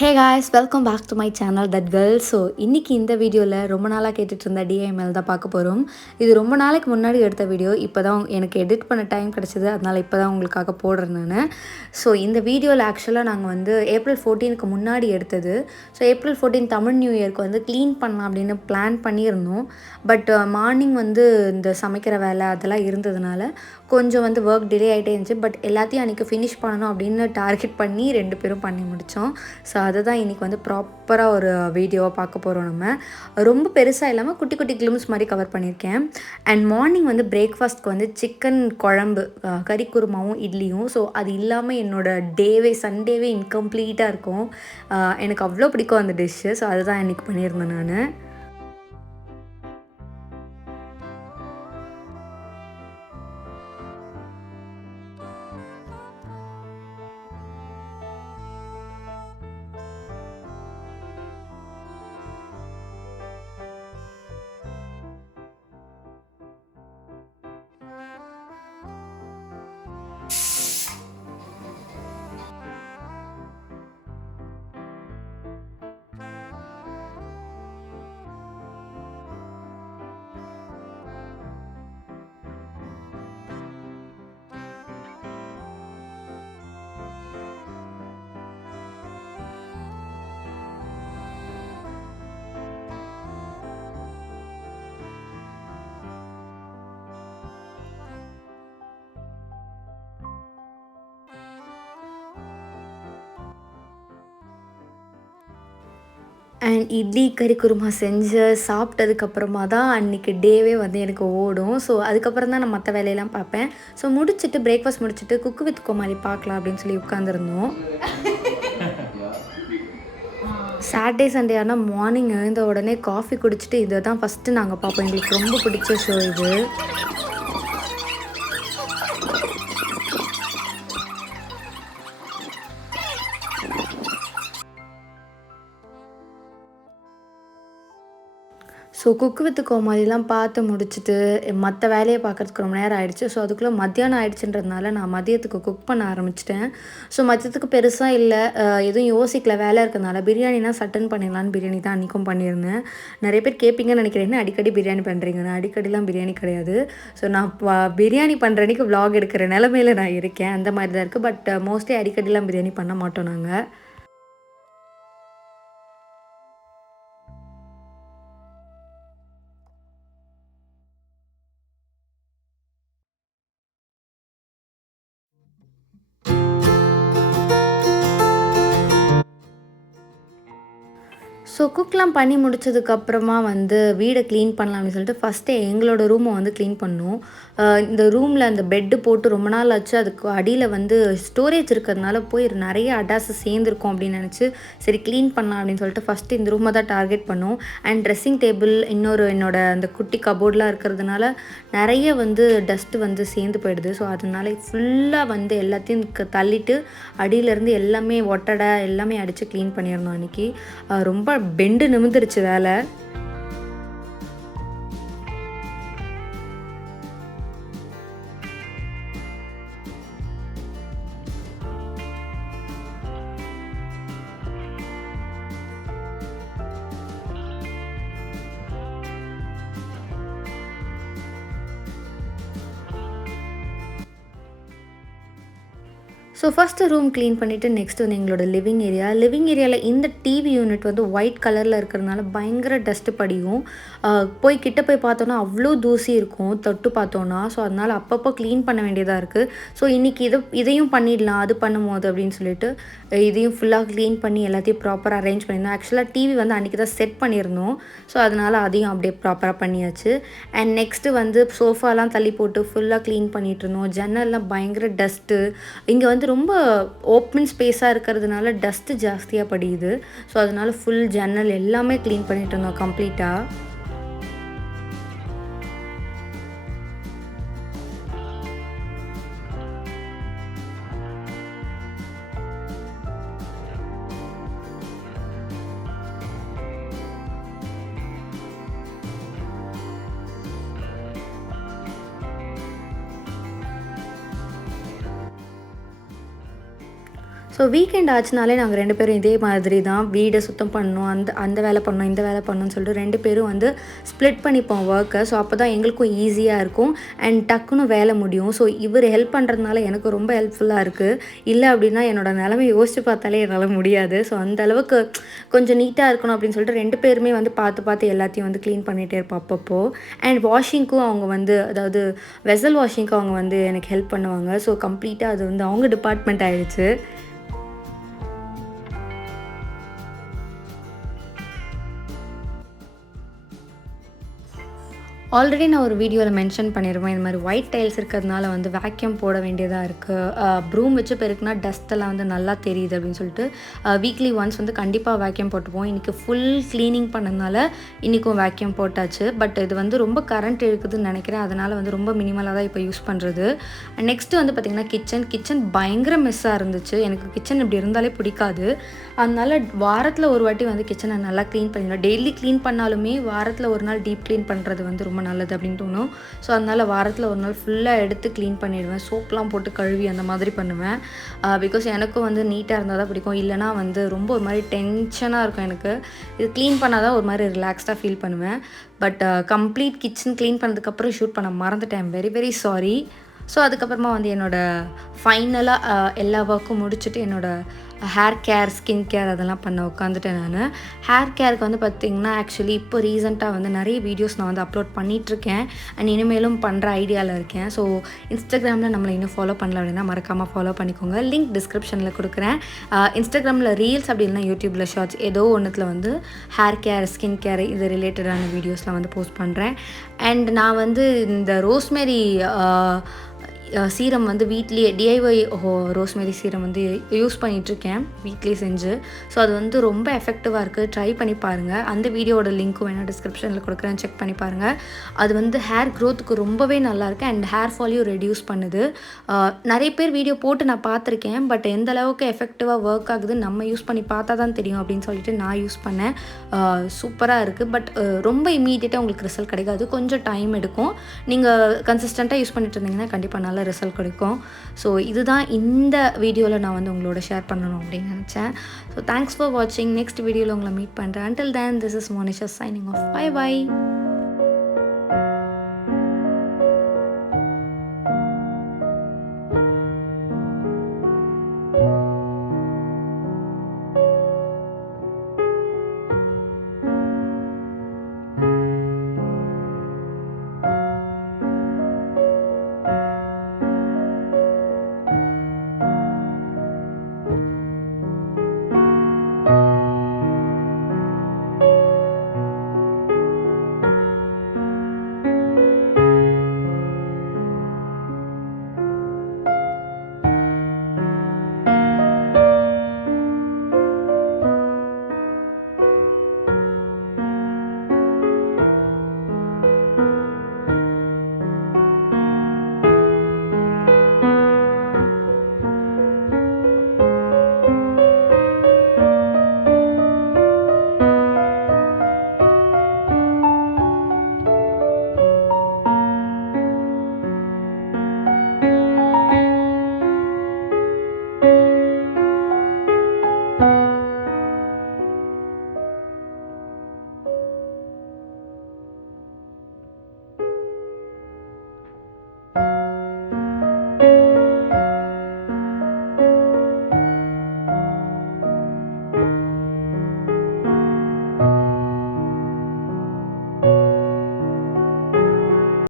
Hey guys welcome back to my channel that girl. So இன்றைக்கி இந்த வீடியோவில் ரொம்ப நாளாக கேட்டுட்டு இருந்த டிஐஎம்எல் தான் பார்க்க போகிறோம். இது ரொம்ப நாளைக்கு முன்னாடி எடுத்த வீடியோ. இப்போ தான் எனக்கு எடிட் பண்ண டைம் கிடச்சிது, அதனால் இப்போ தான் உங்களுக்காக போடுறேன் நான். ஸோ இந்த வீடியோவில் ஆக்சுவலாக நாங்கள் வந்து ஏப்ரல் 14க்கு முன்னாடி எடுத்தது. ஸோ ஏப்ரல் 14 தமிழ் நியூ இயர்க்கு வந்து க்ளீன் பண்ணலாம் அப்படின்னு பிளான் பண்ணியிருந்தோம். பட் மார்னிங் வந்து இந்த சமைக்கிற வேலை அதெல்லாம் இருந்ததுனால கொஞ்சம் வந்து ஒர்க் டிலே ஆகிட்டே இருந்துச்சு. பட் எல்லாத்தையும் அன்றைக்கி ஃபினிஷ் பண்ணணும் அப்படின்னு டார்கெட் பண்ணி 2 பேரும் பண்ணி முடித்தோம். ஸோ அதை தான் இன்றைக்கி வந்து ப்ராப்பராக ஒரு வீடியோவாக பார்க்க போகிறோம். நம்ம ரொம்ப பெருசாக இல்லாமல் குட்டி குட்டி கிளிம்ஸ் மாதிரி கவர் பண்ணியிருக்கேன். அண்ட் மார்னிங் வந்து பிரேக்ஃபாஸ்ட்க்கு வந்து சிக்கன் குழம்பு, கறி குருமாவும் இட்லியும். ஸோ அது இல்லாமல் என்னோடய சண்டேவே இன்கம்ப்ளீட்டாக இருக்கும். எனக்கு அவ்வளோ பிடிக்கும் அந்த டிஷ்ஷு. ஸோ அதுதான் இன்றைக்கி பண்ணியிருந்தேன் நான். அண்ட் இட்லி கறி குருமா செஞ்சு சாப்பிட்டதுக்கப்புறமா தான் அன்றைக்கி டேவே வந்து எனக்கு ஓடும். ஸோ அதுக்கப்புறம் தான் நான் மற்ற வேலையெல்லாம் பார்ப்பேன். ஸோ முடிச்சுட்டு பிரேக்ஃபாஸ்ட் முடிச்சுட்டு குக்கு வித் கோமாளி பார்க்கலாம் அப்படின்னு சொல்லி உட்காந்துருந்தோம். சாட்டர்டே சண்டே ஆனால் மார்னிங் எழுந்த உடனே காஃபி குடிச்சிட்டு இதை தான் ஃபஸ்ட்டு நாங்கள் பார்ப்போம். எங்களுக்கு ரொம்ப பிடிச்ச ஷோ இது. ஸோ குக்கு வித் கோமாளிலாம் பார்த்து முடிச்சுட்டு மற்ற வேலையை பார்க்குறதுக்கு ரொம்ப நேரம் ஆகிடுச்சு. ஸோ அதுக்குள்ளே மத்தியானம் ஆகிடுச்சுன்றதுனால நான் மதியத்துக்கு குக் பண்ண ஆரம்பிச்சிட்டேன். ஸோ மதியத்துக்கு பெருசாக இல்லை, எதுவும் யோசிக்கல, வேலை இருக்கிறதுனால பிரியாணினா சட்டன் பண்ணிடலான்னு பிரியாணி தான் அன்றைக்கும் பண்ணியிருந்தேன். நிறைய பேர் கேட்பீங்கன்னு நினைக்கிறேன், அடிக்கடி பிரியாணி பண்ணுறீங்கன்னு. அடிக்கடிலாம் பிரியாணி கிடையாது. ஸோ நான் பிரியாணி பண்ணுற அன்றைக்கி விலாக் எடுக்கிற நிலமையில நான் இருக்கேன். அந்த மாதிரி தான் இருக்குது. பட் மோஸ்ட்லி அடிக்கடிலாம் பிரியாணி பண்ண மாட்டோம் நாங்கள். ஸோ குக்லாம் பண்ணி முடிச்சதுக்கப்புறமா வந்து வீடை க்ளீன் பண்ணலாம் அப்படின்னு சொல்லிட்டு ஃபஸ்ட்டு எங்களோட ரூமை வந்து க்ளீன் பண்ணோம். இந்த ரூமில் அந்த பெட்டு போட்டு ரொம்ப நாள் ஆச்சு. அதுக்கு அடியில் வந்து ஸ்டோரேஜ் இருக்கிறதுனால போய் நிறைய அடாஸு சேர்ந்துருக்கும் அப்படின்னு நினச்சி சரி க்ளீன் பண்ணலாம் அப்படின்னு சொல்லிட்டு ஃபஸ்ட்டு இந்த ரூமை தான் டார்கெட் பண்ணோம். அண்ட் ட்ரெஸ்ஸிங் டேபிள், இன்னொரு என்னோடய அந்த குட்டி கபோர்ட்லாம் இருக்கிறதுனால நிறைய வந்து டஸ்ட்டு வந்து சேர்ந்து போயிடுது. ஸோ அதனால ஃபுல்லாக வந்து எல்லாத்தையும் தள்ளிட்டு அடியிலேருந்து எல்லாமே ஒட்டடை எல்லாமே அடித்து க்ளீன் பண்ணியிருந்தோம் அன்றைக்கி. ரொம்ப பெண்டு நிமிந்துருச்சு வேலை. ஸோ ஃபஸ்ட்டு ரூம் க்ளீன் பண்ணிவிட்டு நெக்ஸ்ட் வந்து எங்களோட லிவிங் ஏரியாவில் இந்த டிவி யூனிட் வந்து ஒயிட் கலரில் இருக்கிறதுனால பயங்கர டஸ்ட்டு படியும். கிட்ட போய் பார்த்தோன்னா அவ்வளோ தூசி இருக்கும் தொட்டு பார்த்தோன்னா. ஸோ அதனால் அப்பப்போ க்ளீன் பண்ண வேண்டியதாக இருக்குது. ஸோ இன்றைக்கி இதையும் பண்ணிடலாம் அது பண்ணும்போது அப்படின்னு சொல்லிட்டு இதையும் ஃபுல்லாக க்ளீன் பண்ணி எல்லாத்தையும் ப்ராப்பராக அரேஞ்ச் பண்ணியிருந்தோம். ஆக்சுவலாக டிவி வந்து அன்றைக்கி தான் செட் பண்ணியிருந்தோம். ஸோ அதனால் அதையும் அப்படியே ப்ராப்பராக பண்ணியாச்சு. அண்ட் நெக்ஸ்ட்டு வந்து சோஃபாலாம் தள்ளி போட்டு ஃபுல்லாக க்ளீன் பண்ணிகிட்டு இருந்தோம். ஜன்னல்லாம் பயங்கர டஸ்ட்டு. இங்கே வந்து ரொம்ப ஓப்பன் ஸ்பேஸாக இருக்கிறதுனால டஸ்ட்டு ஜாஸ்தியாக படியுது. ஸோ அதனால் ஃபுல் ஜன்னல் எல்லாமே க்ளீன் பண்ணிட்டு இருந்தோம் கம்ப்ளீட்டாக. ஸோ வீக்கெண்ட் ஆச்சுனாலே நாங்கள் 2 பேரும் இதே மாதிரி தான் வீடை சுத்தம் பண்ணணும், அந்த வேலை பண்ணணும், இந்த வேலை பண்ணணும்னு சொல்லிட்டு 2 பேரும் வந்து ஸ்ப்ளிட் பண்ணிப்போம் ஒர்க்கை. ஸோ அப்போ தான் எங்களுக்கும் ஈஸியாக இருக்கும் அண்ட் டக்குன்னு வேலை முடியும். ஸோ இவர் ஹெல்ப் பண்ணுறதுனால எனக்கு ரொம்ப ஹெல்ப்ஃபுல்லாக இருக்குது. இல்லை அப்படின்னா என்னோடய நிலைமை யோசித்து பார்த்தாலே என்னால் முடியாது. ஸோ அந்த அளவுக்கு கொஞ்சம் நீட்டாக இருக்கணும் அப்படின்னு சொல்லிட்டு 2 பேருமே வந்து பார்த்து எல்லாத்தையும் வந்து க்ளீன் பண்ணிகிட்டே இருப்போம் அப்பப்போ. அண்ட் வாஷிங்க்கும் அவங்க வந்து, அதாவது வெசல் வாஷிங்க்கு அவங்க வந்து எனக்கு ஹெல்ப் பண்ணுவாங்க. ஸோ கம்ப்ளீட்டாக அது வந்து அவங்க டிபார்ட்மெண்ட் ஆயிடுச்சு. ஆல்ரெடி நான் ஒரு வீடியோவில் மென்ஷன் பண்ணிடுவேன், இந்த மாதிரி ஒயிட் டைல்ஸ் இருக்கிறதுனால வந்து வேக்யூம் போட வேண்டியதாக இருக்குது. ப்ரூம் வச்சு பெருக்குனா டஸ்ட்டெல்லாம் வந்து நல்லா தெரியுது அப்படின்னு சொல்லிட்டு வீக்லி ஒன்ஸ் வந்து கண்டிப்பாக வேக்யூம் போட்டுப்போம். இன்றைக்கி ஃபுல் க்ளீனிங் பண்ணதுனால இன்றைக்கும் வேக்யூம் போட்டாச்சு. பட் இது வந்து ரொம்ப கரண்ட் இழுக்குதுன்னு நினைக்கிறேன். அதனால் வந்து ரொம்ப மினிமலாக தான் இப்போ யூஸ் பண்ணுறது. நெக்ஸ்ட்டு வந்து பார்த்திங்கன்னா கிச்சன் பயங்கர மிஸ்ஸாக இருந்துச்சு. எனக்கு கிச்சன் இப்படி இருந்தாலே பிடிக்காது. அதனால் வாரத்தில் ஒரு வாட்டி வந்து கிச்சனை நல்லா க்ளீன் பண்ணிடுவேன். டெய்லி க்ளீன் பண்ணாலுமே வாரத்தில் ஒரு நாள் டீப் க்ளீன் பண்ணுறது வந்து ரொம்ப நல்லது அப்படின்னு தோணும். ஸோ அதனால் வாரத்தில் ஒரு நாள் ஃபுல்லாக எடுத்து க்ளீன் பண்ணிடுவேன். சோப்லாம் போட்டு கழுவி அந்த மாதிரி பண்ணுவேன். பிகாஸ் எனக்கும் வந்து நீட்டாக இருந்தால் தான் பிடிக்கும். இல்லைனா வந்து ரொம்ப ஒரு மாதிரி டென்ஷனாக இருக்கும் எனக்கு. இது க்ளீன் பண்ணால் தான் ஒரு மாதிரி ரிலாக்ஸ்டாக ஃபீல் பண்ணுவேன். பட் கம்ப்ளீட் கிச்சன் க்ளீன் பண்ணதுக்கப்புறம் ஷூட் பண்ண மறந்துட்டேன். Very very sorry. ஸோ அதுக்கப்புறமா வந்து என்னோடய ஃபைனலாக எல்லா ஒர்க்கும் முடிச்சுட்டு என்னோடய ஹேர் கேர், ஸ்கின் கேர் அதெல்லாம் பண்ண உட்காந்துட்டேன் நான். ஹேர் கேருக்கு வந்து பார்த்திங்கன்னா ஆக்சுவலி இப்போ ரீசெண்டாக வந்து நிறைய வீடியோஸ் நான் வந்து அப்லோட் பண்ணிகிட்ருக்கேன். அண்ட் இனிமேலும் பண்ணுற ஐடியாவில் இருக்கேன். ஸோ இன்ஸ்டாகிராமில் நம்மளை இன்னும் ஃபாலோ பண்ணல அப்படின்னா மறக்காமல் ஃபாலோ பண்ணிக்கோங்க. லிங்க் டிஸ்கிரிப்ஷனில் கொடுக்குறேன். இன்ஸ்டாகிராமில் ரீல்ஸ் அப்படி இல்லைனா யூடியூப்பில் ஷார்ட்ஸ் ஏதோ ஒன்றுத்தில் வந்து ஹேர் கேர், ஸ்கின் கேர் இது ரிலேட்டடான வீடியோஸ்லாம் வந்து போஸ்ட் பண்ணுறேன். அண்ட் நான் வந்து இந்த ரோஸ்மெரி சீரம் வந்து வீட்லேயே டிஐஒய் ரோஸ்மெரி சீரம் வந்து யூஸ் பண்ணிகிட்ருக்கேன் வீட்லேயே செஞ்சு. ஸோ அது வந்து ரொம்ப எஃபெக்டிவாக இருக்குது. ட்ரை பண்ணி பாருங்கள். அந்த வீடியோட லிங்க்கும் வேணால் டிஸ்கிரிப்ஷனில் கொடுக்குறேன், செக் பண்ணி பாருங்கள். அது வந்து ஹேர் க்ரோத்துக்கு ரொம்பவே நல்லாயிருக்கு அண்ட் ஹேர் ஃபாலையும் ரெடியூஸ் பண்ணுது. நிறைய பேர் வீடியோ போட்டு நான் பார்த்துருக்கேன். பட் எந்த அளவுக்கு எஃபெக்டிவாக ஒர்க் ஆகுது நம்ம யூஸ் பண்ணி பார்த்தா தான் தெரியும் அப்படின்னு சொல்லிட்டு நான் யூஸ் பண்ணேன். சூப்பராக இருக்குது. பட் ரொம்ப இம்மீடியட்டாக உங்களுக்கு ரிசல்ட் கிடைக்காது. கொஞ்சம் டைம் எடுக்கும். நீங்கள் கன்சிஸ்டண்ட்டாக யூஸ் பண்ணிட்டு இருந்தீங்கன்னா கண்டிப்பாக நல்ல ரிசல்ட் கிடைக்கும். ஸோ இதுதான் இந்த வீடியோவில் நான் வந்து உங்களோட ஷேர் பண்ணணும் அப்படின்னு நினச்சேன். ஸோ தேங்க்ஸ் ஃபார் வாட்சிங். நெக்ஸ்ட் வீடியோவில் உங்களை மீட் பண்ணுறேன். Until then, this is Monisha signing off. Bye bye.